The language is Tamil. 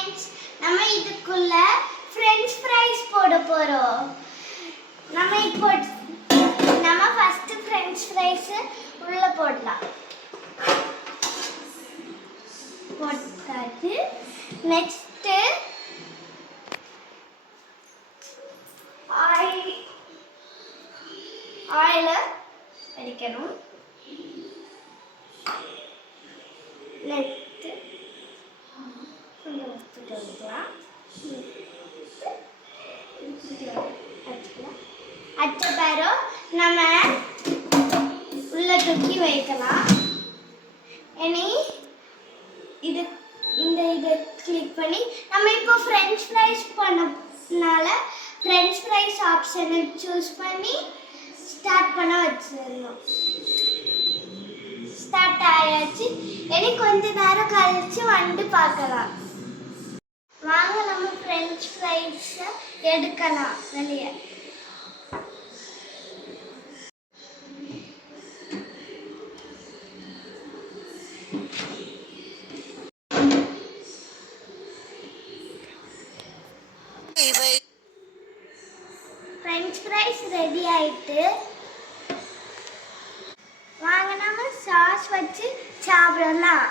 फ्रेंड्स நம்ம இதுக்குள்ள फ्रेंच फ्राइज போட போறோம் நம்ம ஃபர்ஸ்ட் फ्रेंच फ्राइज உள்ள போடலாம் போட்டாச்சு நெக்ஸ்ட் ஆயில் அடிக்கணும் நெக்ஸ்ட் अच्छा पैरो நம்ம உள்ள தூக்கி வைக்கலாம் இனி இது இத கிளிக் பண்ணி நம்ம இப்போ फ्रेंच फ्राइज பண்ணனால फ्रेंच फ्राइज ஆப்ஷனை चूஸ் பண்ணி ஸ்டார்ட் பண்ண வச்சிரணும் ஸ்டார்ட் ஆயாச்சு இனி கொஞ்ச நேரம் கழிச்சு வந்து பார்க்கலாம் வாங்க நம்ம फ्रेंच फ्राइज எடுக்கலாம் வெளியே फ्रेंच फ्राइज ரெடி ஆயிட்டு வாங்க நம்ம சாஸ் வச்சு சாப்பிடலாம்